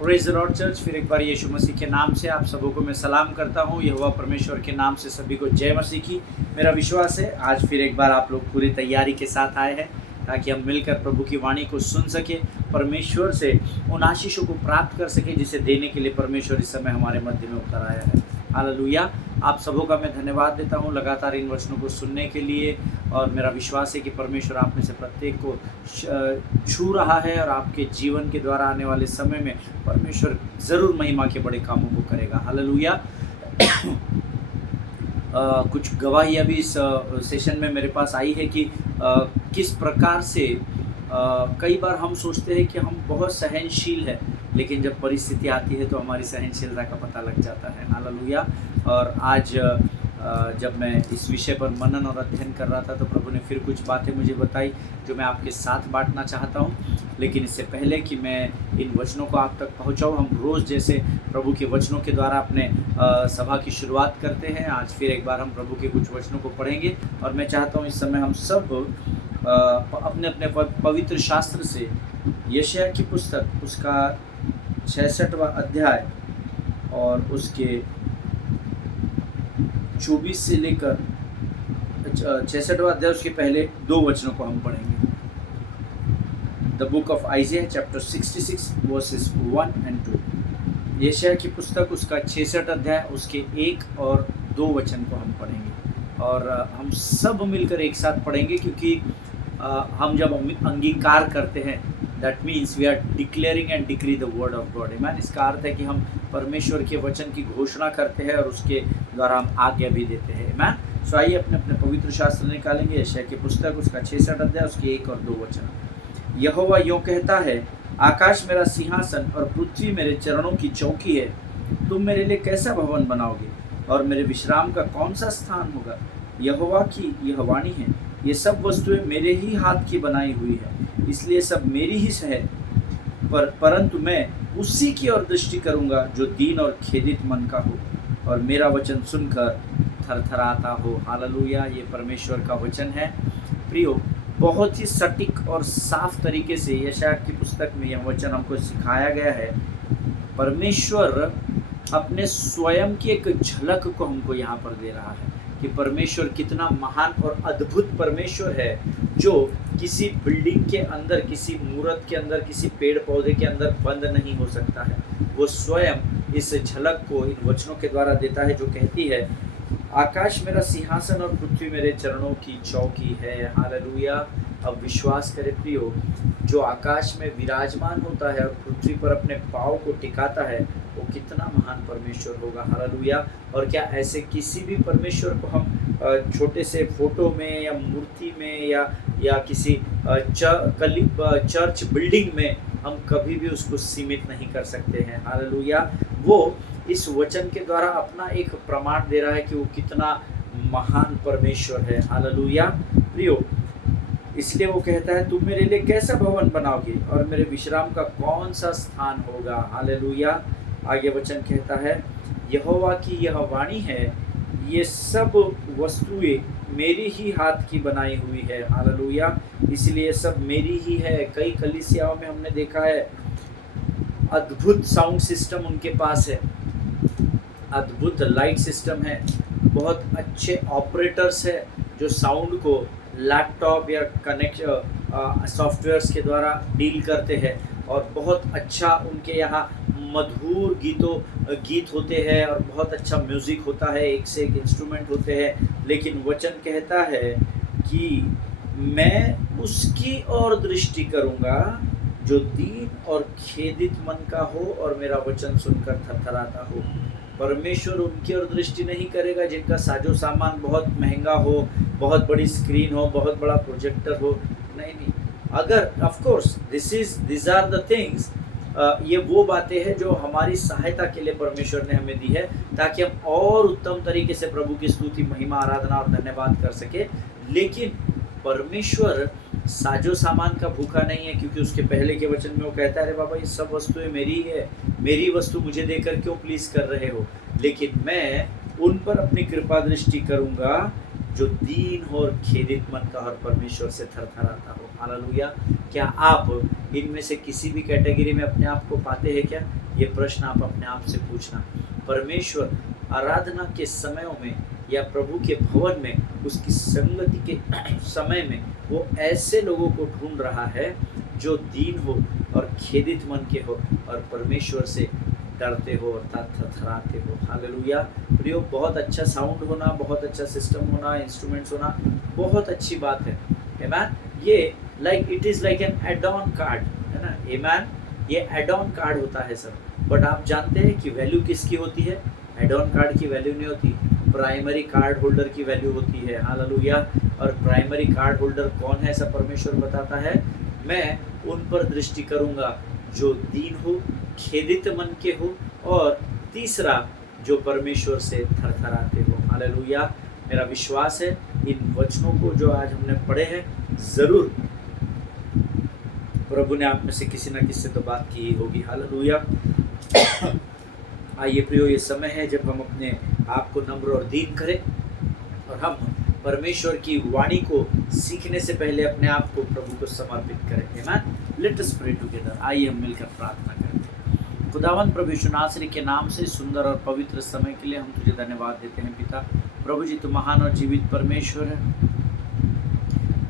Praise the Lord church. फिर एक बार यीशु मसीह के नाम से आप सबों को मैं सलाम करता हूँ। यहोवा परमेश्वर के नाम से सभी को जय मसीह की। मेरा विश्वास है आज फिर एक बार आप लोग पूरी तैयारी के साथ आए हैं ताकि हम मिलकर प्रभु की वाणी को सुन सके, परमेश्वर से उन आशीषों को प्राप्त कर सके जिसे देने के लिए परमेश्वर इस समय हमारे मध्य में उतर आया है। हालेलुया। आप सबों का मैं धन्यवाद देता हूँ लगातार इन वचनों को सुनने के लिए, और मेरा विश्वास है कि परमेश्वर आप में से प्रत्येक को छू रहा है और आपके जीवन के द्वारा आने वाले समय में परमेश्वर ज़रूर महिमा के बड़े कामों को करेगा। हालेलुया। कुछ गवाहियाँ भी इस सेशन में मेरे पास आई है कि किस प्रकार से कई बार हम सोचते हैं कि हम बहुत सहनशील है, लेकिन जब परिस्थिति आती है तो हमारी सहनशीलता का पता लग जाता है। हालेलुया। और आज जब मैं इस विषय पर मनन और अध्ययन कर रहा था तो प्रभु ने फिर कुछ बातें मुझे बताई जो मैं आपके साथ बांटना चाहता हूँ। लेकिन इससे पहले कि मैं इन वचनों को आप तक पहुँचाऊँ, हम रोज़ जैसे प्रभु के वचनों के द्वारा अपने सभा की शुरुआत करते हैं। आज फिर एक बार हम प्रभु के कुछ वचनों को पढ़ेंगे और मैं चाहता हूँ इस समय हम सब अपने अपने पवित्र शास्त्र से यशायाह की पुस्तक उसका 66वां अध्याय और उसके 24 से लेकर 66वां अध्याय उसके पहले 2 वचनों को हम पढ़ेंगे। The book of आइज़ाया chapter 66 versus 1 and 2। यशायाह की पुस्तक उसका 66 अध्याय उसके 1 और 2 वचन को हम पढ़ेंगे और हम सब मिलकर एक साथ पढ़ेंगे, क्योंकि हम जब अंगीकार करते हैं that means we are declaring and decree the word of God. मैन इसका अर्थ है कि हम परमेश्वर के वचन की घोषणा करते हैं और उसके द्वारा हम आज्ञा भी देते हैं। मैन सो आइए अपने अपने पवित्र शास्त्र निकालेंगे। यशायाह की पुस्तक उसका 66 अध्याय उसके 1 और 2 वचन। यहोवा यूँ कहता है, आकाश मेरा सिंहासन और पृथ्वी मेरे चरणों की चौकी है। तुम मेरे लिए कैसा भवन बनाओगे और मेरे विश्राम का कौन सा स्थान होगा? यहोवा की यह वाणी है, ये सब वस्तुएं मेरे ही हाथ की बनाई हुई है, इसलिए सब मेरी ही है। परंतु मैं उसी की ओर दृष्टि करूंगा जो दीन और खेदित मन का हो और मेरा वचन सुनकर थरथराता हो। हालेलुया। ये परमेश्वर का वचन है प्रियो। बहुत ही सटीक और साफ तरीके से यशायाह की पुस्तक में यह वचन हमको सिखाया गया है। परमेश्वर अपने स्वयं की एक झलक को हमको यहाँ पर दे रहा है कि परमेश्वर कितना महान और अद्भुत परमेश्वर है, जो किसी बिल्डिंग के अंदर, किसी मूर्त के अंदर, किसी पेड़ पौधे के अंदर बंद नहीं हो सकता है। वो स्वयं इस झलक को इन वचनों के द्वारा देता है जो कहती है, आकाश मेरा सिंहासन और पृथ्वी मेरे चरणों की चौकी है। हालेलुया। अब विश्वास करें प्रियो, जो आकाश में विराजमान होता है और पृथ्वी पर अपने पाँव को टिकाता है, वो कितना महान परमेश्वर होगा। हालेलुया। और क्या ऐसे किसी भी परमेश्वर को हम छोटे से फोटो में या मूर्ति में या किसी चर्च बिल्डिंग में हम कभी भी उसको सीमित नहीं कर सकते हैं। हालेलुया। वो इस वचन के द्वारा अपना एक प्रमाण दे रहा है कि वो कितना महान परमेश्वर है। हालेलुया प्रियो, इसलिए वो कहता है, तुम मेरे लिए कैसा भवन बनाओगे और मेरे विश्राम का कौन सा स्थान होगा? हालेलुया। आगे वचन कहता है, यहोवा की यह वाणी है, ये सब वस्तुएं मेरी ही हाथ की बनाई हुई है। हालेलुया। इसलिए सब मेरी ही है। कई कलीसियाओं में हमने देखा है अद्भुत साउंड सिस्टम उनके पास है, अद्भुत लाइट सिस्टम है, बहुत अच्छे ऑपरेटर्स है जो साउंड को लैपटॉप या सॉफ्टवेयर्स के द्वारा डील करते हैं, और बहुत अच्छा उनके यहाँ मधुर गीत होते हैं और बहुत अच्छा म्यूज़िक होता है, एक से एक इंस्ट्रूमेंट होते हैं। लेकिन वचन कहता है कि मैं उसकी ओर दृष्टि करूँगा जो दीन और खेदित मन का हो और मेरा वचन सुनकर थरथराता हो। परमेश्वर उनकी ओर दृष्टि नहीं करेगा जिनका साजो सामान बहुत महंगा हो, बहुत बड़ी स्क्रीन हो, बहुत बड़ा प्रोजेक्टर हो। नहीं, अगर of course this are the things, ये वो बातें हैं जो हमारी सहायता के लिए परमेश्वर ने हमें दी है ताकि हम और उत्तम तरीके से प्रभु की स्तुति, महिमा, आराधना और धन्यवाद कर सके। लेकिन परमेश्वर साजो सामान का भूखा नहीं है, क्योंकि उसके पहले के वचन में वो कहता है, अरे बाबा ये सब वस्तुएं मेरी है, मेरी वस्तु मुझे देकर क्यों प्लीज़ कर रहे हो? लेकिन मैं उन पर अपनी कृपा दृष्टि करूँगा जो दीन हो और खेदित मन का और परमेश्वर से थरथराता हो। हालेलुया। क्या आप इनमें से किसी भी कैटेगरी में अपने आप को पाते हैं क्या? ये प्रश्न आप अपने आप से पूछना। परमेश्वर आराधना के समयों में या प्रभु के भवन में उसकी संगति के समय में वो ऐसे लोगों को ढूंढ रहा है जो दीन हो और खेदित मन के हो और परमेश्वर से डरते हो और थरथराते हो। हालेलुया। प्रियो, बहुत अच्छा साउंड होना, बहुत अच्छा सिस्टम होना, इंस्ट्रूमेंट्स होना बहुत अच्छी बात है। आमेन। ये it is like an add on card, है ना। आमेन। ये एड ऑन कार्ड होता है सर। बट आप जानते हैं कि वैल्यू किसकी होती है? एड ऑन कार्ड की वैल्यू नहीं होती, प्राइमरी कार्ड होल्डर की वैल्यू होती है। हालेलुया। और प्राइमरी कार्ड होल्डर कौन है ऐसा परमेश्वर बताता है? मैं उन पर दृष्टि करूंगा जो दीन हो, खेदित मन के हो, और तीसरा जो परमेश्वर से थरथराते हो। हालेलुया। मेरा विश्वास है इन वचनों को जो आज हमने पढ़े हैं, जरूर प्रभु ने आप में से किसी न किसी से तो बात की ही होगी। हालेलुया। आइए प्रियो, ये समय है जब हम अपने आप को नम्र और दीन करें और हम परमेश्वर की वाणी को सीखने से पहले अपने आप को प्रभु को समर्पित करें। Amen. Let us pray together. आइए हम मिलकर प्रार्थना करते हैं। खुदावंद प्रभु यीशु नासरी के नाम से सुंदर और पवित्र समय के लिए हम तुझे धन्यवाद देते हैं पिता। प्रभु जी, तू महान और जीवित परमेश्वर है,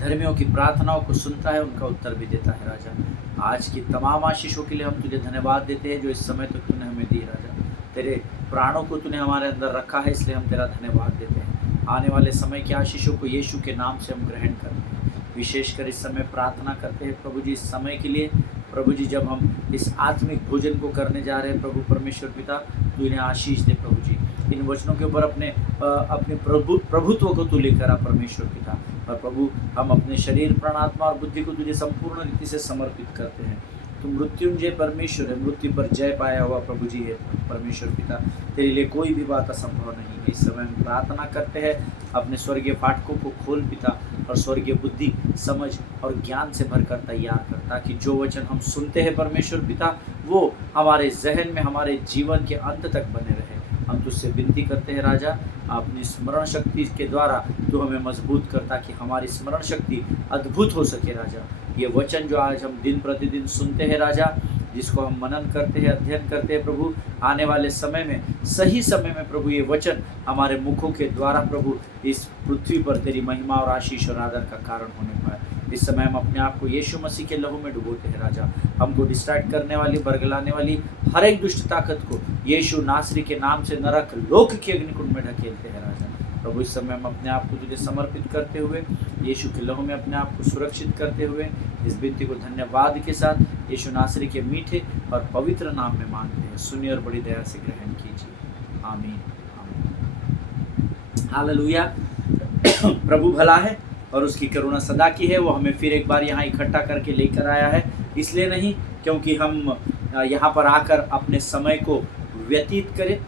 धर्मियों की प्रार्थनाओं को सुनता है, उनका उत्तर भी देता है राजा। आज की तमाम आशीषों के लिए हम तुझे धन्यवाद देते हैं जो इस समय तक तूने हमें दी राजा। तेरे प्राणों को तूने हमारे अंदर रखा है, इसलिए हम तेरा धन्यवाद देते हैं। आने वाले समय की आशीषों को यीशु के नाम से हम ग्रहण करते हैं। विशेषकर इस समय प्रार्थना करते हैं प्रभु जी इस समय के लिए। प्रभु जी, जब हम इस आत्मिक भोजन को करने जा रहे हैं प्रभु परमेश्वर पिता, तू इन्हें आशीष दे प्रभु जी। इन वचनों के ऊपर अपने प्रभुत्व को तू लेकर आ परमेश्वर पिता। और प्रभु, हम अपने शरीर, प्राण, आत्मा और बुद्धि को तुझे संपूर्ण रीति से समर्पित करते हैं। तू मृत्युंजय परमेश्वर है, मृत्यु पर जय पाया हुआ प्रभु जी है परमेश्वर पिता। तेरे लिए कोई भी बात असंभव नहीं है। इस समय हम प्रार्थना करते हैं, अपने स्वर्गीय फाटकों को खोल पिता, और स्वर्गीय बुद्धि, समझ और ज्ञान से भरकर तैयार कर, ताकि जो वचन हम सुनते हैं परमेश्वर पिता, वो हमारे जहन में, हमारे जीवन के अंत तक बने रहे। हम तुझसे विनती करते हैं राजा, अपनी स्मरण शक्ति के द्वारा तू हमें मजबूत कर, ताकि हमारी स्मरण शक्ति अद्भुत हो सके राजा। ये वचन जो आज हम दिन प्रतिदिन सुनते हैं राजा, जिसको हम मनन करते हैं, अध्ययन करते हैं प्रभु, आने वाले समय में, सही समय में प्रभु, ये वचन हमारे मुखों के द्वारा प्रभु इस पृथ्वी पर तेरी महिमा और आशीष और आदर का कारण होने पाए। इस समय हम अपने आप को यीशु मसीह के लहू में डुबोते हैं राजा। हमको डिस्ट्रैक्ट करने वाली, बरगलाने वाली हर एक दुष्ट ताकत को यीशु नासरी के नाम से नरक लोक के अग्निकुंड में ढकेलते हैं राजा। प्रभु, इस समय हम अपने आप को तुझे समर्पित करते हुए, यीशु के लहू में अपने आप को सुरक्षित करते हुए, इस विनती को धन्यवाद के साथ यीशु नासरी के मीठे और पवित्र नाम में मांगते हैं। सुनिए और बड़ी दया से ग्रहण कीजिए। आमीन। हालेलुया। प्रभु भला है और उसकी करुणा सदा की है। वो हमें फिर एक बार यहाँ इकट्ठा करके लेकर आया है, इसलिए नहीं क्योंकि हम यहाँ पर आकर अपने समय को व्यतीत करें,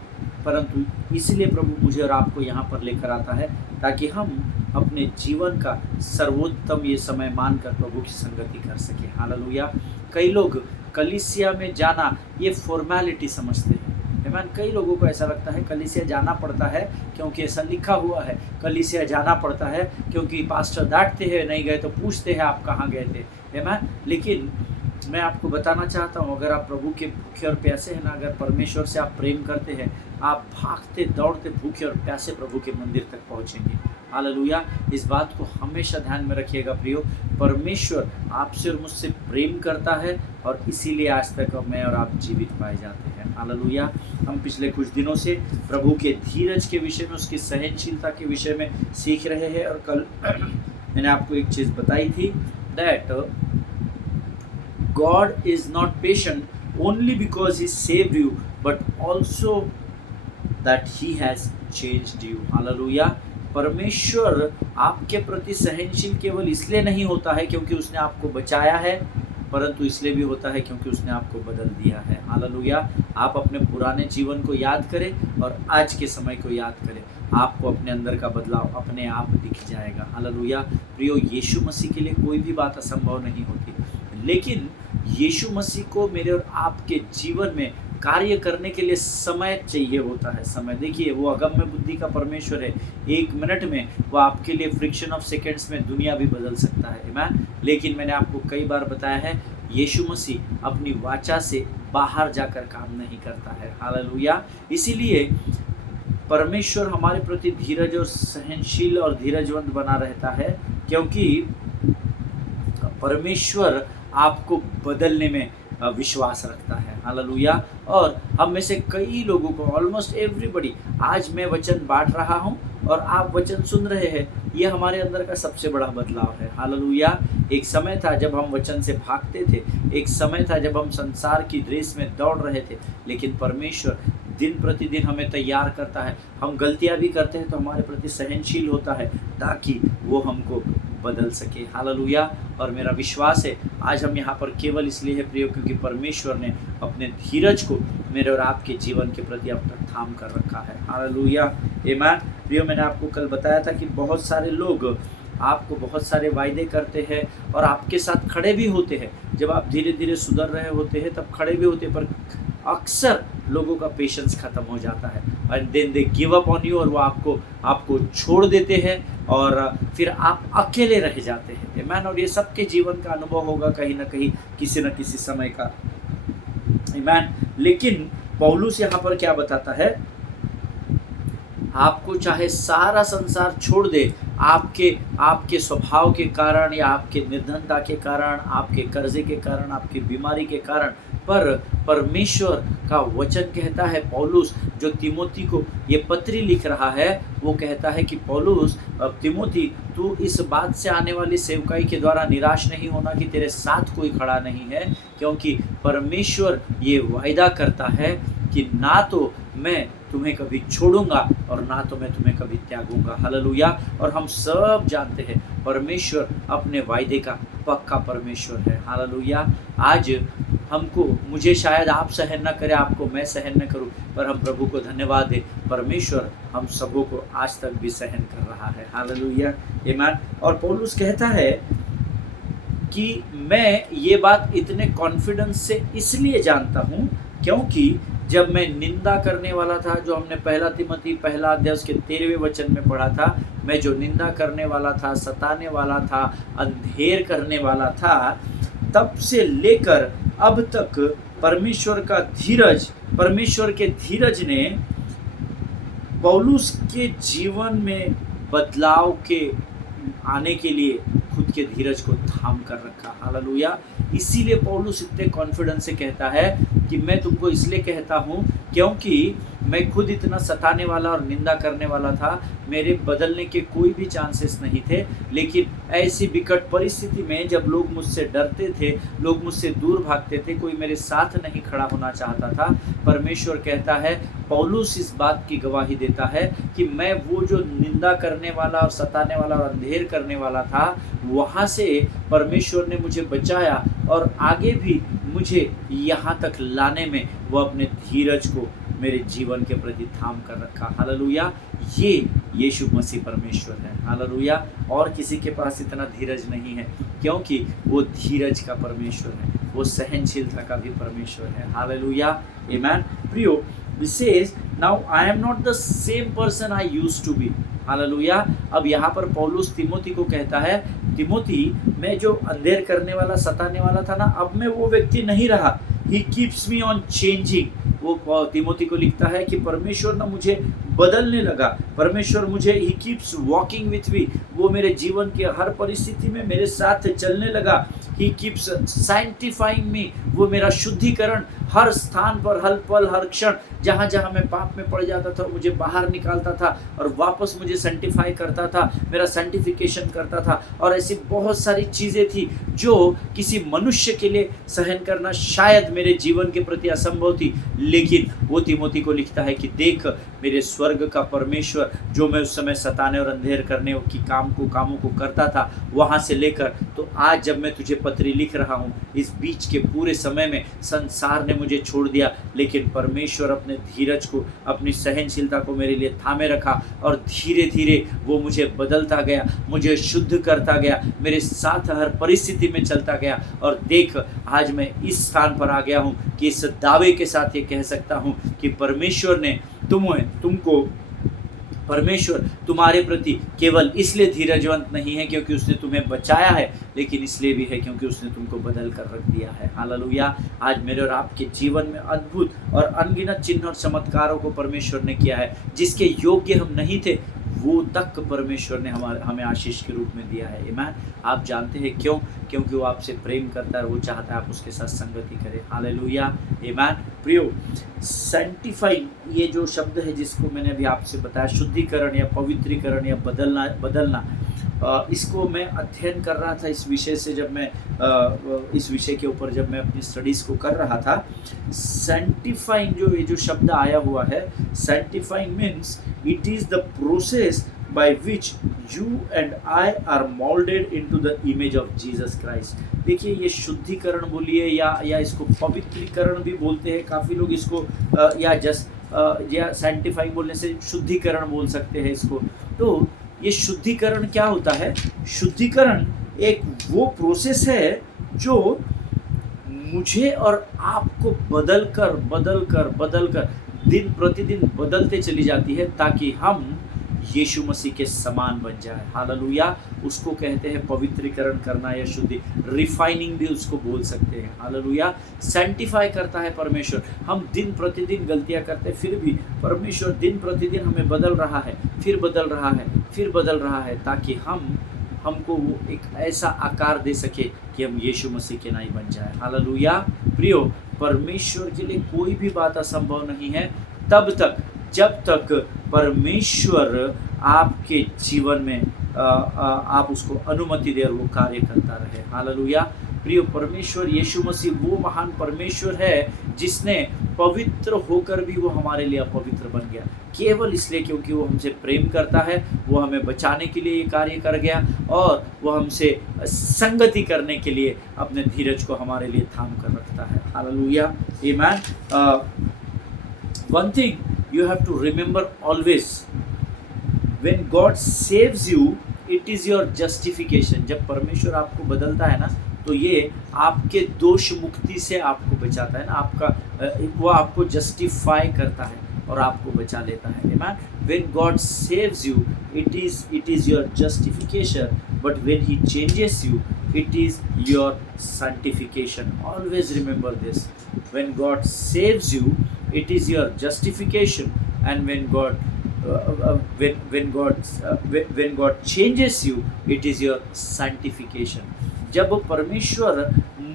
परंतु इसलिए प्रभु मुझे और आपको यहाँ पर लेकर आता है, ताकि हम अपने जीवन का सर्वोत्तम ये समय मानकर प्रभु की संगति कर सके। हालेलुया। कई लोग कलीसिया में जाना ये फॉर्मेलिटी समझते हैं। मैन, कई लोगों को ऐसा लगता है कलीसिया जाना पड़ता है क्योंकि ऐसा लिखा हुआ है, कलीसिया जाना पड़ता है क्योंकि पास्टर डांटते हैं, नहीं गए तो पूछते हैं आप कहाँ गए थे। मैन, लेकिन मैं आपको बताना चाहता हूँ, अगर आप प्रभु के भूखे और प्यासे हैं ना, अगर परमेश्वर से आप प्रेम करते हैं, आप भागते दौड़ते भूखे और प्यासे प्रभु के मंदिर तक पहुँचेंगे। हालेलुया। इस बात को हमेशा ध्यान में रखिएगा प्रियो, परमेश्वर आपसे और मुझसे प्रेम करता है और इसीलिए आज तक मैं और आप जीवित पाए जाते हैं। हालेलुया। हम पिछले कुछ दिनों से प्रभु के धीरज के विषय में, उसकी सहनशीलता के विषय में सीख रहे हैं। और कल मैंने आपको एक चीज़ बताई थी, that God is not patient only because He saved you, but also that He has changed you. Hallelujah. परमेश्वर आपके प्रति सहनशील केवल इसलिए नहीं होता है क्योंकि उसने आपको बचाया है, परंतु इसलिए भी होता है क्योंकि उसने आपको बदल दिया है। हालेलुया। आप अपने पुराने जीवन को याद करें और आज के समय को याद करें, आपको अपने अंदर का बदलाव अपने आप दिख जाएगा। हालेलुया। प्रियो, यीशु मसीह के लिए कोई भी बात असंभव नहीं होती, लेकिन यीशु मसीह को मेरे और आपके जीवन में कार्य करने के लिए समय चाहिए होता है। समय देखिए, वो अगम्य बुद्धि का परमेश्वर है। 1 मिनट में वो आपके लिए फ्रिक्शन ऑफ सेकेंड्स में दुनिया भी बदल सकता है। आमीन। लेकिन मैंने आपको कई बार बताया है, यीशु मसीह अपनी वाचा से बाहर जाकर काम नहीं करता है। हालेलुया। इसीलिए परमेश्वर हमारे प्रति धीरज और सहनशील और धीरजवंत बना रहता है, क्योंकि परमेश्वर आपको बदलने में विश्वास रखता है। हालेलुया। और हम में से कई लोगों को, ऑलमोस्ट एवरीबडी, आज मैं वचन बांट रहा हूँ और आप वचन सुन रहे हैं, ये हमारे अंदर का सबसे बड़ा बदलाव है। हालेलुया। एक समय था जब हम वचन से भागते थे, एक समय था जब हम संसार की रेस में दौड़ रहे थे, लेकिन परमेश्वर दिन प्रतिदिन हमें तैयार करता है। हम गलतियां भी करते हैं तो हमारे प्रति सहनशील होता है, ताकि वो हमको बदल सके। हालेलुया। और मेरा विश्वास है आज हम यहाँ पर केवल इसलिए है प्रियो, क्योंकि परमेश्वर ने अपने धीरज को मेरे और आपके जीवन के प्रति अब तक थाम कर रखा है। हालेलुया। आमीन। प्रियो, मैंने आपको कल बताया था कि बहुत सारे लोग आपको बहुत सारे वायदे करते हैं और आपके साथ खड़े भी होते हैं। जब आप धीरे धीरे सुधर रहे होते हैं तब खड़े भी होते हैं, पर अक्सर लोगों का पेशेंस ख़त्म हो जाता है and then they give up on you, और वो आपको छोड़ देते हैं और फिर आप अकेले रह जाते हैं। आमीन। और ये सबके जीवन का अनुभव होगा कहीं ना कहीं, किसी न किसी समय का। आमीन। लेकिन पौलुस यहाँ पर क्या बताता है, आपको चाहे सारा संसार छोड़ दे, आपके स्वभाव के कारण या आपके निर्धनता के कारण, आपके कर्जे के कारण, आपकी बीमारी के कारण, पर परमेश्वर का वचन कहता है, पौलुस जो तिमोथी को ये पत्री लिख रहा है, वो कहता है कि पौलुस, तिमोथी, तू इस बात से आने वाली सेवकाई के द्वारा निराश नहीं होना कि तेरे साथ कोई खड़ा नहीं है, क्योंकि परमेश्वर ये वायदा करता है कि ना तो मैं तुम्हें कभी छोड़ूंगा और ना तो मैं तुम्हें कभी त्यागूंगा। हालेलुया। और हम सब जानते हैं परमेश्वर अपने वायदे का पक्का परमेश्वर है। हालेलुया। आज मुझे शायद आप सहन न करें, आपको मैं सहन न करूं, पर हम प्रभु को धन्यवाद दें, परमेश्वर हम सबों को आज तक भी सहन कर रहा है। हालेलुया। आमीन। और पौलुस कहता है कि मैं ये बात इतने कॉन्फिडेंस से इसलिए जानता हूँ, क्योंकि जब मैं निंदा करने वाला था, जो हमने 1 तिमोथी 1 अध्याय उसके 13वें वचन में पढ़ा था, मैं जो निंदा करने वाला था, सताने वाला था, अंधेर करने वाला था, तब से लेकर अब तक परमेश्वर के धीरज ने पौलुस के जीवन में बदलाव के आने के लिए खुद के धीरज को थाम कर रखा। हालेलुया। इसीलिए पौलुस इतने कॉन्फिडेंस से कहता है कि मैं तुमको इसलिए कहता हूँ क्योंकि मैं खुद इतना सताने वाला और निंदा करने वाला था, मेरे बदलने के कोई भी चांसेस नहीं थे, लेकिन ऐसी विकट परिस्थिति में जब लोग मुझसे डरते थे, लोग मुझसे दूर भागते थे, कोई मेरे साथ नहीं खड़ा होना चाहता था, परमेश्वर कहता है, पौलुस इस बात की गवाही देता है कि मैं वो जो निंदा करने वाला और सताने वाला और अंधेर करने वाला था, वहाँ से परमेश्वर ने मुझे बचाया और आगे भी मुझे यहाँ तक लाने में वो अपने धीरज को मेरे जीवन के प्रति थाम कर रखा। हालेलुया। ये यीशु मसीह परमेश्वर है। हालेलुया। और किसी के पास इतना धीरज नहीं है, क्योंकि वो धीरज का परमेश्वर है, वो सहनशीलता का भी परमेश्वर है। हालेलुया। आमीन। प्रियो, विशेष now I am not the same person I used to be. Hallelujah. अब यहाँ पर पौलुस तिमोथी को कहता है, तिमोथी, मैं जो अंधेर करने वाला, सताने वाला था ना, अब मैं वो व्यक्ति नहीं रहा। He keeps me on changing. वो तिमोथी को लिखता है कि परमेश्वर ना मुझे बदलने लगा, परमेश्वर मुझे, he keeps walking with me, वो मेरे जीवन के हर परिस्थिति में मेरे साथ चलने लगा। ही कीप्स साइंटिफाइंग मी, वो मेरा शुद्धिकरण हर स्थान पर, हर पल, हर क्षण, जहाँ जहाँ मैं पाप में पड़ जाता था मुझे बाहर निकालता था और वापस मुझे सेंटिफाई करता था, मेरा सेंटिफिकेशन करता था। और ऐसी बहुत सारी चीज़ें थी जो किसी मनुष्य के लिए सहन करना शायद मेरे जीवन के प्रति असंभव थी, लेकिन वो तिमोथी को लिखता है कि देख, मेरे स्वर्ग का परमेश्वर, जो मैं उस समय सताने और अंधेर करने की कामों को करता था, वहाँ से लेकर तो आज जब मैं तुझे पत्री लिख रहा हूँ, इस बीच के पूरे समय में संसार ने मुझे छोड़ दिया, लेकिन परमेश्वर अपने धीरज को, अपनी सहनशीलता को मेरे लिए थामे रखा और धीरे धीरे वो मुझे बदलता गया, मुझे शुद्ध करता गया, मेरे साथ हर परिस्थिति में चलता गया। और देख, आज मैं इस स्थान पर आ गया हूँ कि इस दावे के साथ ये कह सकता हूँ कि परमेश्वर ने परमेश्वर तुम्हारे प्रति केवल इसलिए धीरजवंत नहीं है क्योंकि उसने तुम्हें बचाया है, लेकिन इसलिए भी है क्योंकि उसने तुमको बदल कर रख दिया है। हालेलुया। आज मेरे और आपके जीवन में अद्भुत और अनगिनत चिन्ह और चमत्कारों को परमेश्वर ने किया है। जिसके योग्य हम नहीं थे, वो तक परमेश्वर ने हमें आशीष के रूप में दिया है। आमीन। आप जानते हैं क्यों? क्योंकि वो आपसे प्रेम करता है, वो चाहता है आप उसके साथ संगति करें। हालेलुया। आमीन। प्रियो, सैंटिफाइंग, ये जो शब्द है जिसको मैंने अभी आपसे बताया, शुद्धिकरण या पवित्रीकरण या बदलना, इसको मैं अध्ययन कर रहा था इस विषय से, जब मैं इस विषय के ऊपर जब मैं अपनी स्टडीज़ को कर रहा था। सैंटिफाइंग जो ये जो शब्द आया हुआ है, sanctifying means it is the process by which you and I are molded into the image of Jesus Christ। देखिए, ये शुद्धिकरण बोलिए या इसको पवित्रीकरण भी बोलते हैं काफ़ी लोग इसको, या सैंटिफाइंग बोलने से शुद्धिकरण बोल सकते हैं इसको। तो ये शुद्धिकरण क्या होता है? शुद्धिकरण एक वो प्रोसेस है जो मुझे और आपको बदल कर दिन प्रतिदिन बदलते चली जाती है, ताकि हम यीशु मसीह के समान बन जाए। हालेलुया। उसको कहते हैं पवित्रीकरण करना या शुद्धि, रिफाइनिंग भी उसको बोल सकते हैं। हालेलुया। सैंटिफाई करता है परमेश्वर। हम दिन प्रतिदिन गलतियां करते हैं, फिर भी परमेश्वर दिन प्रतिदिन हमें बदल रहा है, फिर बदल रहा है, ताकि हमको वो एक ऐसा आकार दे सके कि हम यीशु मसीह के नाई बन जाए। हालेलुया। प्रियो, परमेश्वर के लिए कोई भी बात असंभव नहीं है तब तक जब तक परमेश्वर आपके जीवन में आप उसको अनुमति दे और वो कार्य करता रहे। हालेलुया। प्रियो, परमेश्वर यीशु मसीह वो महान परमेश्वर है जिसने पवित्र होकर भी वो हमारे लिए अपवित्र बन गया, केवल इसलिए क्योंकि वो हमसे प्रेम करता है। वो हमें बचाने के लिए ये कार्य कर गया और वो हमसे संगति करने के लिए अपने धीरज को हमारे लिए थाम कर रखता है। हालेलुया। आमीन। One thing you have to remember always, when God saves you, it is your justification। जब परमेश्वर आपको बदलता है ना, तो ये आपके दोष मुक्ति से आपको बचाता है ना, वो आपको जस्टिफाई करता है और आपको बचा लेता है। Amen? When God saves you, it is your justification, but when He changes you, it is your sanctification। Always remember this. When God saves you, it is your justification, and when God changes you, it is your sanctification। जब परमेश्वर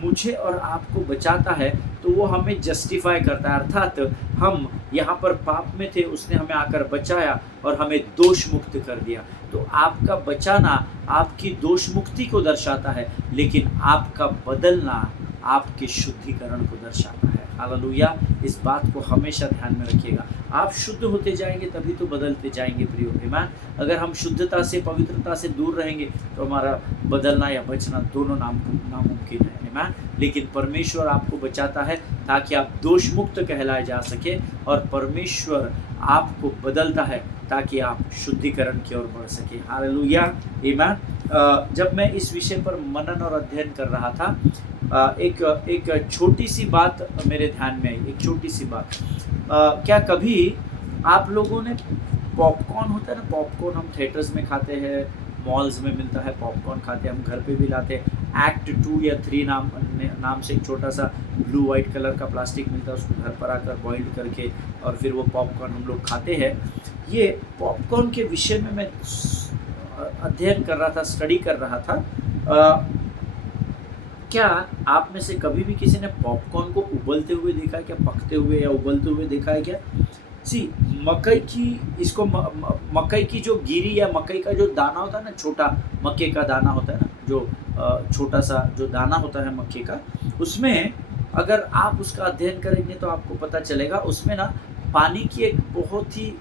मुझे और आपको बचाता है तो वो हमें जस्टिफाई करता है, अर्थात हम यहाँ पर पाप में थे, उसने हमें आकर बचाया और हमें दोष मुक्त कर दिया। तो आपका बचाना आपकी दोष मुक्ति को दर्शाता है, लेकिन आपका बदलना आपके शुद्धिकरण को दर्शाता है। हालेलुया। इस बात को हमेशा ध्यान में रखिएगा। आप शुद्ध होते जाएंगे तभी तो बदलते जाएंगे प्रियो। आमीन। अगर हम शुद्धता से, पवित्रता से दूर रहेंगे तो हमारा बदलना या बचना दोनों नामुमकिन है। आमीन। लेकिन परमेश्वर आपको बचाता है ताकि आप दोष मुक्त कहलाए जा सके, और परमेश्वर आपको बदलता है ताकि आप शुद्धिकरण की ओर बढ़ सके। हालेलुया। आमीन। जब मैं इस विषय पर मनन और अध्ययन कर रहा था, एक छोटी सी बात मेरे ध्यान में आई। एक छोटी सी बात, क्या कभी आप लोगों ने पॉपकॉर्न होता है ना, पॉपकॉर्न हम थिएटर्स में खाते हैं, मॉल्स में मिलता है पॉपकॉर्न, खाते हैं, हम घर पे भी लाते हैं। एक्ट 2 या 3 नाम से एक छोटा सा ब्लू वाइट कलर का प्लास्टिक मिलता है, उसको घर पर आकर बॉइल्ड करके और फिर वो पॉपकॉर्न हम लोग खाते हैं। ये पॉपकॉर्न के विषय में मैं अध्ययन कर रहा था, स्टडी कर रहा था। क्या आप में से कभी भी किसी ने पॉपकॉर्न को उबलते हुए देखा है क्या? पकते हुए या उबलते हुए देखा है क्या? मकई की जो गिरी या मकई का जो दाना होता है ना, छोटा मक्के का दाना होता है ना, जो छोटा सा जो दाना होता है मक्के का, उसमें अगर आप उसका अध्ययन करेंगे तो आपको पता चलेगा उसमें ना पानी की एक बहुत ही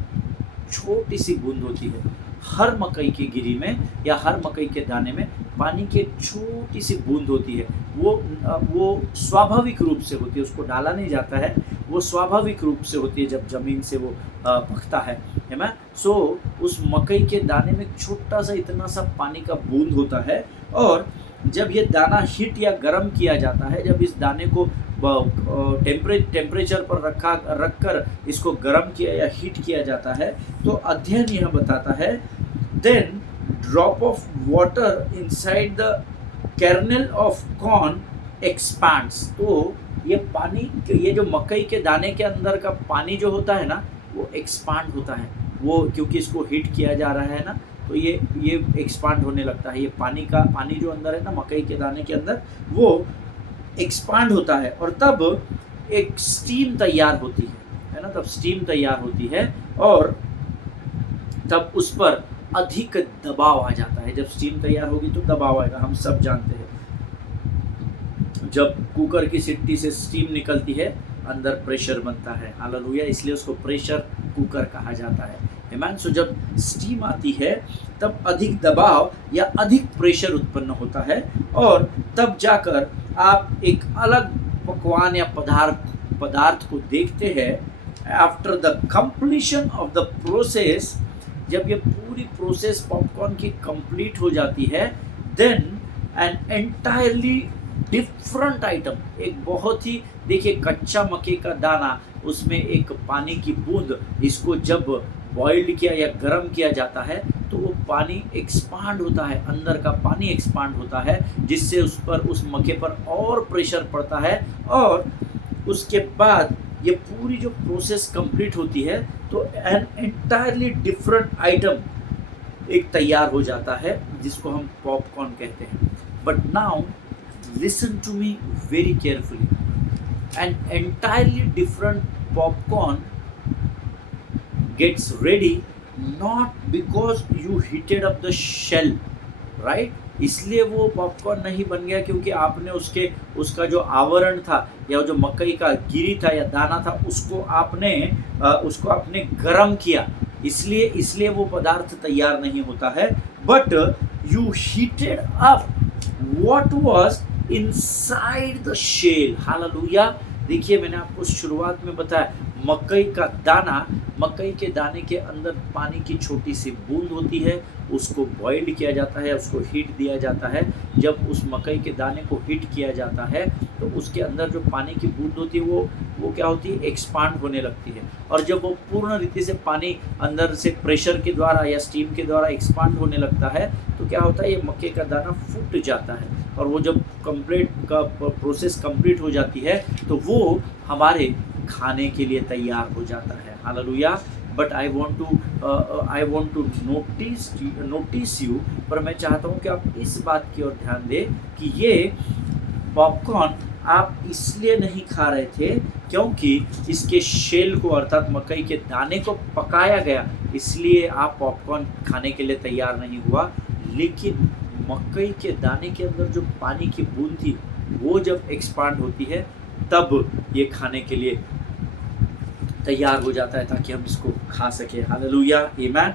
छोटी सी बूंद होती है। हर मकई की गिरी में या हर मकई के दाने में पानी की एक छोटी सी बूंद होती है, वो स्वाभाविक रूप से होती है, उसको डाला नहीं जाता है, वो स्वाभाविक रूप से होती है जब ज़मीन से वो पकता है ना। सो उस मकई के दाने में छोटा सा इतना सा पानी का बूंद होता है, और जब ये दाना हीट या गर्म किया जाता है, जब इस दाने को टेम्परेचर पर रखकर इसको गर्म किया या हीट किया जाता है, तो अध्ययन यह बताता है, then drop of water inside the kernel of corn expands. तो ये पानी, ये जो मकई के दाने के अंदर का पानी जो होता है ना, वो एक्सपांड होता है, वो क्योंकि इसको हीट किया जा रहा है ना, तो ये एक्सपांड होने लगता है। ये पानी जो अंदर है ना मकई के दाने के अंदर, वो एक्सपांड होता है, और तब एक स्टीम तैयार होती है ना, तब स्टीम तैयार होती है, और तब उस पर अधिक दबाव आ जाता है। जब स्टीम तैयार होगी तो दबाव आएगा, हम सब जानते हैं। जब कुकर की सीटी से स्टीम निकलती है, अंदर प्रेशर बनता है, हालेलुया, इसलिए उसको प्रेशर कुकर कहा जाता है। आमीन। सो जब स्टीम आती है तब अधिक दबाव या अधिक प्रेशर उत्पन्न होता है, और तब जाकर आप एक अलग पकवान या पदार्थ को देखते हैं। After the completion of the process, जब ये पूरी प्रोसेस पॉपकॉर्न की कंप्लीट हो जाती है, then an entirely different item, एक बहुत ही, देखिए कच्चा मक्के का दाना, उसमें एक पानी की बूंद, इसको जब बॉइल्ड किया या गर्म किया जाता है तो वो पानी एक्सपांड होता है, अंदर का पानी एक्सपांड होता है, जिससे उस मक्के पर और प्रेशर पड़ता है, और उसके बाद ये पूरी जो प्रोसेस कंप्लीट होती है तो एन एंटायरली डिफरेंट आइटम एक तैयार हो जाता है, जिसको हम पॉपकॉर्न कहते हैं। But now listen to me very carefully, an entirely different popcorn gets ready not because you heated up the shell, right? इसलिए वो पॉपकॉर्न नहीं बन गया क्योंकि आपने उसका जो आवरण था या जो मकई का गिरी था या दाना था, उसको आपने गरम किया, इसलिए वो पदार्थ तैयार नहीं होता है। But you heated up what was inside the shell, hallelujah. देखिए, मैंने आपको शुरुआत में बताया, मकई का दाना, मकई के दाने के अंदर पानी की छोटी सी बूंद होती है, उसको बॉइल्ड किया जाता है, उसको हीट दिया जाता है। जब उस मकई के दाने को हीट किया जाता है तो उसके अंदर जो पानी की बूंद होती है वो क्या होती है, एक्सपांड होने लगती है, और जब वो पूर्ण रीति से पानी अंदर से प्रेशर के द्वारा या स्टीम के द्वारा एक्सपांड होने लगता है तो क्या होता है, ये मक्के का दाना फूट जाता है, और वो जब प्रोसेस कंप्लीट हो जाती है तो वो हमारे खाने के लिए तैयार हो जाता है, hallelujah. But I want to notice you, पर मैं चाहता हूँ कि आप इस बात की ओर ध्यान दें कि ये पॉपकॉर्न आप इसलिए नहीं खा रहे थे क्योंकि इसके शेल को, अर्थात मकई के दाने को पकाया गया, इसलिए आप पॉपकॉर्न खाने के लिए तैयार नहीं हुआ। लेकिन मकई के दाने के अंदर जो पानी की बूंद थी, वो जब एक्सपांड होती है तब ये खाने के लिए तैयार हो जाता है, ताकि हम इसको खा सके, हालेलुया, आमीन।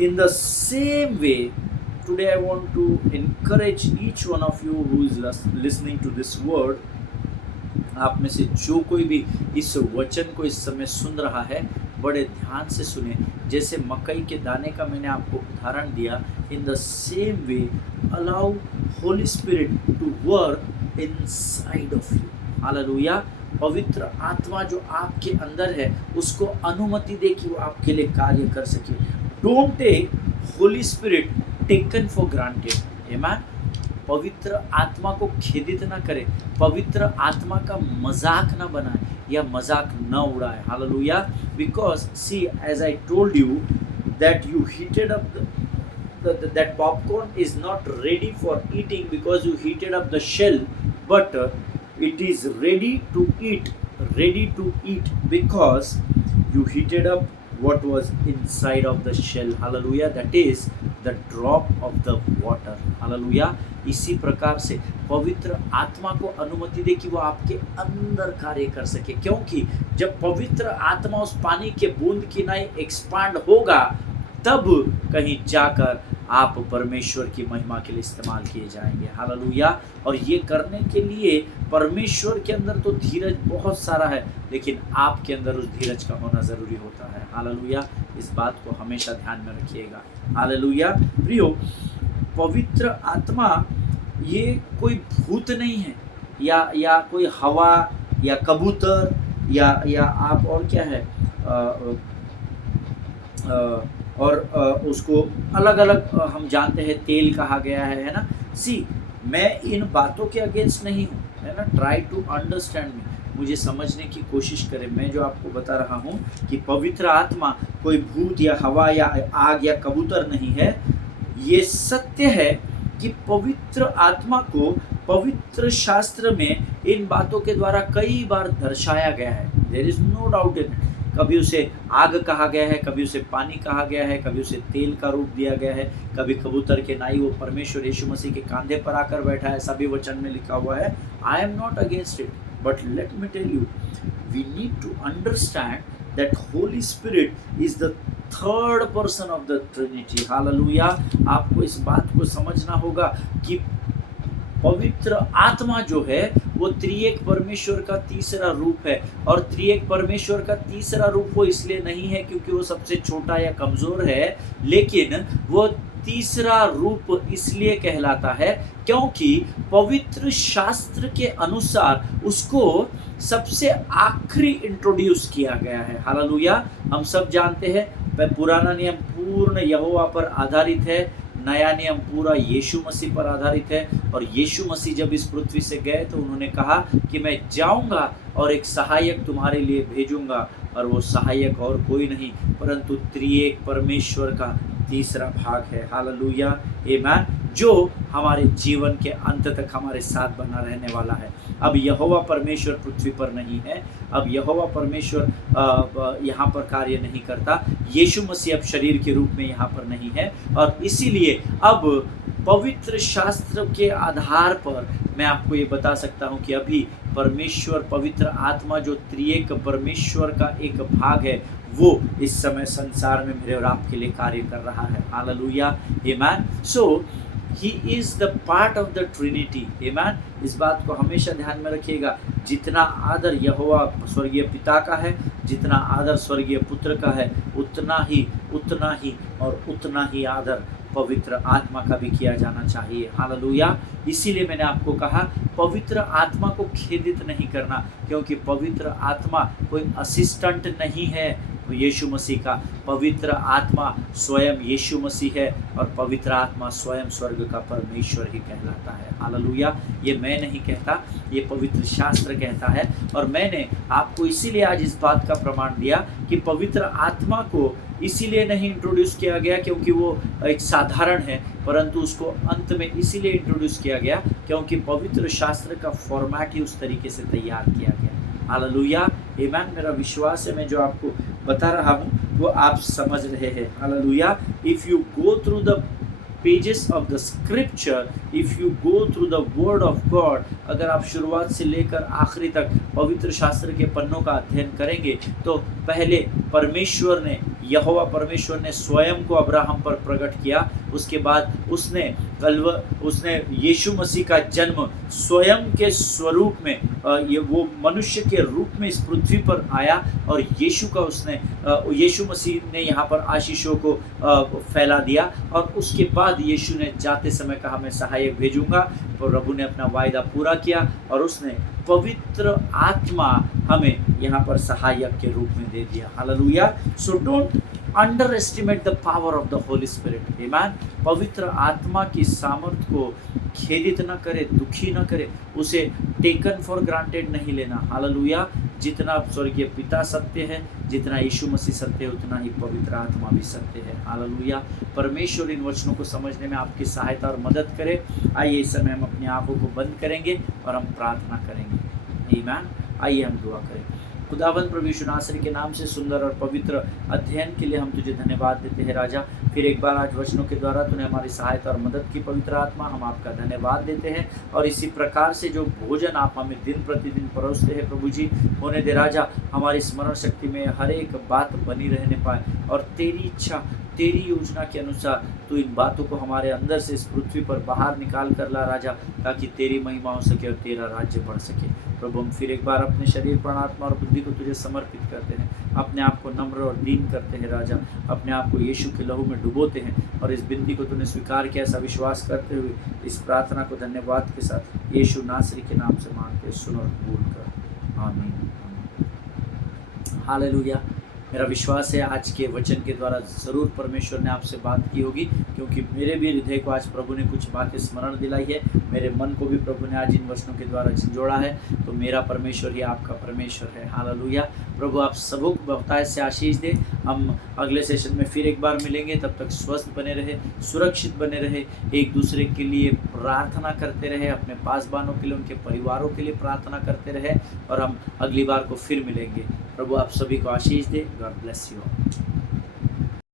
इन the same way, today I want to encourage each one of you who is listening to this word, आप में से जो कोई भी इस वचन को इस समय सुन रहा है, बड़े ध्यान से सुने। जैसे मकई के दाने का मैंने आपको उदाहरण दिया, in the same way allow Holy Spirit to work inside of you, hallelujah. पवित्र आत्मा जो आपके अंदर है, उसको अनुमति दे कि वो आपके लिए कार्य कर सके। Don't take Holy Spirit taken for granted, amen. पवित्र आत्मा को खेदित ना करे, पवित्र आत्मा का मजाक ना बनाए या मजाक न उड़ाए, hallelujah. Because see, as I told you that you heated up that popcorn is not ready for eating because you heated up the shell, but it is ready to eat because you heated up what was inside of the shell, hallelujah, that is the drop of the water, hallelujah। इसी प्रकार से पवित्र आत्मा को अनुमति दे कि वो आपके अंदर कार्य कर सके, क्योंकि जब पवित्र आत्मा उस पानी के बूंद की नहीं एक्सपांड होगा, तब कहीं जाकर आप परमेश्वर की महिमा के लिए इस्तेमाल किए जाएंगे। हालेलुया। और ये करने के लिए परमेश्वर के अंदर तो धीरज बहुत सारा है, लेकिन आपके अंदर उस धीरज का होना ज़रूरी होता है। हालेलुया। इस बात को हमेशा ध्यान में रखिएगा। हालेलुया। प्रियो, पवित्र आत्मा ये कोई भूत नहीं है, या कोई हवा या कबूतर या आप और क्या है, और उसको अलग अलग हम जानते हैं तेल कहा गया है ना। सी, मैं इन बातों के अगेंस्ट नहीं हूँ, है ना। ट्राई टू अंडरस्टैंड मी, मुझे समझने की कोशिश करें। मैं जो आपको बता रहा हूँ कि पवित्र आत्मा कोई भूत या हवा या आग या कबूतर नहीं है। ये सत्य है कि पवित्र आत्मा को पवित्र शास्त्र में इन बातों के द्वारा कई बार दर्शाया गया है। There is no doubt in it. कभी उसे आग कहा गया है, कभी उसे पानी कहा गया है, कभी उसे तेल का रूप दिया गया है, कभी कबूतर के नाई वो परमेश्वर यीशु मसीह के कंधे पर आकर बैठा है, ऐसा भी वचन में लिखा हुआ है। I am not against it, but let me tell you, we need to understand that Holy Spirit is the third person of the Trinity. Hallelujah. आपको इस बात को समझना होगा कि पवित्र आत्मा जो है वो त्रिएक परमेश्वर का तीसरा रूप है। और त्रिएक परमेश्वर का तीसरा रूप वो इसलिए नहीं है क्योंकि वो सबसे छोटा या कमज़ोर है, लेकिन वो तीसरा रूप इसलिए कहलाता है क्योंकि पवित्र शास्त्र के अनुसार उसको सबसे आखिरी इंट्रोड्यूस किया गया है। हालेलुया। हम सब जानते हैं पुराना नियम पूर्ण यहोवा पर आधारित है, नया नियम पूरा यीशु मसीह पर आधारित है। और यीशु मसीह जब इस पृथ्वी से गए तो उन्होंने कहा कि मैं जाऊंगा और एक सहायक तुम्हारे लिए भेजूंगा, और वो सहायक और कोई नहीं परंतु त्रिएक परमेश्वर का तीसरा भाग है। हालेलुया, आमीन, जो हमारे जीवन के अंत तक हमारे साथ बना रहने वाला है। अब यहोवा परमेश्वर पृथ्वी पर नहीं है, अब यहोवा परमेश्वर यहाँ पर कार्य नहीं करता, यीशु मसीह अब शरीर के रूप में यहाँ पर नहीं है। और इसीलिए अब पवित्र शास्त्र के आधार पर मैं आपको ये बता सकता हूँ कि अभी परमेश्वर पवित्र आत्मा जो त्रिएक परमेश्वर का एक भाग है वो इस समय संसार में मेरे और आपके लिए कार्य कर रहा है। हालेलुया, आमीन। So he is the part of the trinity, आमीन। इस बात को हमेशा ध्यान में रखिएगा। जितना आदर यहोवा स्वर्गीय पिता का है, जितना आदर स्वर्गीय पुत्र का है, उतना ही और उतना ही आदर पवित्र आत्मा का भी किया जाना चाहिए। हालेलुया। इसीलिए मैंने आपको कहा पवित्र आत्मा को खेदित नहीं करना, क्योंकि पवित्र आत्मा कोई असिस्टेंट नहीं है यीशु मसीह का। पवित्र आत्मा स्वयं यीशु मसीह है और पवित्र आत्मा स्वयं स्वर्ग का परमेश्वर ही कहलाता है। हालेलुया। ये मैं नहीं कहता, ये पवित्र शास्त्र कहता है। और मैंने आपको इसीलिए आज इस बात का प्रमाण दिया कि पवित्र आत्मा को इसीलिए नहीं इंट्रोड्यूस किया गया क्योंकि वो एक साधारण है, परंतु उसको अंत में इसीलिए इंट्रोड्यूस किया गया क्योंकि पवित्र शास्त्र का फॉर्मेट ही उस तरीके से तैयार किया गया। हालेलुया, आमीन। मेरा विश्वास है मैं जो आपको बता रहा हूँ वो आप समझ रहे हैं। Hallelujah. If you go through the pages of the scripture, if you go through the word of God, अगर आप शुरुआत से लेकर आखिरी तक पवित्र शास्त्र के पन्नों का अध्ययन करेंगे तो पहले यहोवा परमेश्वर ने स्वयं को अब्राहम पर प्रकट किया। उसके बाद उसने यीशु मसीह का जन्म स्वयं के स्वरूप में वो मनुष्य के रूप में इस पृथ्वी पर आया और यीशु मसीह ने यहाँ पर आशीषों को फैला दिया। और उसके बाद यीशु ने जाते समय कहा मैं सहायक भेजूंगा, तो प्रभु ने अपना वायदा पूरा किया और उसने पवित्र आत्मा हमें यहाँ पर सहायक के रूप में दे दिया। Hallelujah. So don't under estimate the power of the Holi spirit, आमीन। पवित्र आत्मा की सामर्थ को खेदित न करे, दुखी न करे, उसे टेकन फॉर ग्रांटेड नहीं लेना। हालेलुया। जितना स्वर्गीय पिता सत्य है, जितना यीशु मसीह सत्य है, उतना ही पवित्र आत्मा भी सत्य है। हालेलुया। परमेश्वर इन वचनों को समझने में आपकी सहायता और मदद करे। आइए इस समय हम अपनी आंखों को बंद करेंगे और हम प्रार्थना करेंगे। आमीन। आइए हम दुआ करें। खुदावंद प्रभु यीशु नासरी के नाम से सुंदर और पवित्र अध्ययन के लिए हम तुझे धन्यवाद देते हैं राजा। फिर एक बार आज वचनों के द्वारा तूने हमारी सहायता और मदद की पवित्र आत्मा, हम आपका धन्यवाद देते हैं। और इसी प्रकार से जो भोजन आप हमें दिन प्रतिदिन परोसते हैं प्रभु जी, होने दे राजा हमारी स्मरण शक्ति में हर एक बात बनी रहने पाए और तेरी इच्छा तेरी योजना के अनुसार तू इन बातों को हमारे अंदर से इस पृथ्वी पर बाहर निकाल कर ला राजा, ताकि तेरी महिमा हो सके और तेरा राज्य बढ़ सके। प्रभु हम फिर एक बार अपने शरीर प्राण आत्मा और बुद्धि को तुझे समर्पित करते हैं, अपने आप को नम्र और दीन करते हैं राजा, अपने आप को यीशु के लहू में डुबोते हैं और इस विनती को तूने स्वीकार किया ऐसा विश्वास करते हुए इस प्रार्थना को धन्यवाद के साथ यीशु नासरी के नाम से मांगते सुन और कबूल कर, आमीन। हालेलुया। मेरा विश्वास है आज के वचन के द्वारा ज़रूर परमेश्वर ने आपसे बात की होगी, क्योंकि मेरे भी हृदय को आज प्रभु ने कुछ बातें स्मरण दिलाई है, मेरे मन को भी प्रभु ने आज इन वचनों के द्वारा जोड़ा है। तो मेरा परमेश्वर ही आपका परमेश्वर है। हालेलुया। प्रभु आप सबों को बहुतायत से आशीष दे। हम अगले सेशन में फिर एक बार मिलेंगे, तब तक स्वस्थ बने रहे, सुरक्षित बने रहे, एक दूसरे के लिए प्रार्थना करते रहे, अपने पासबानों के लिए, उनके परिवारों के लिए प्रार्थना करते रहे और हम अगली बार को फिर मिलेंगे। प्रभु आप सभी को आशीष दे। God bless you.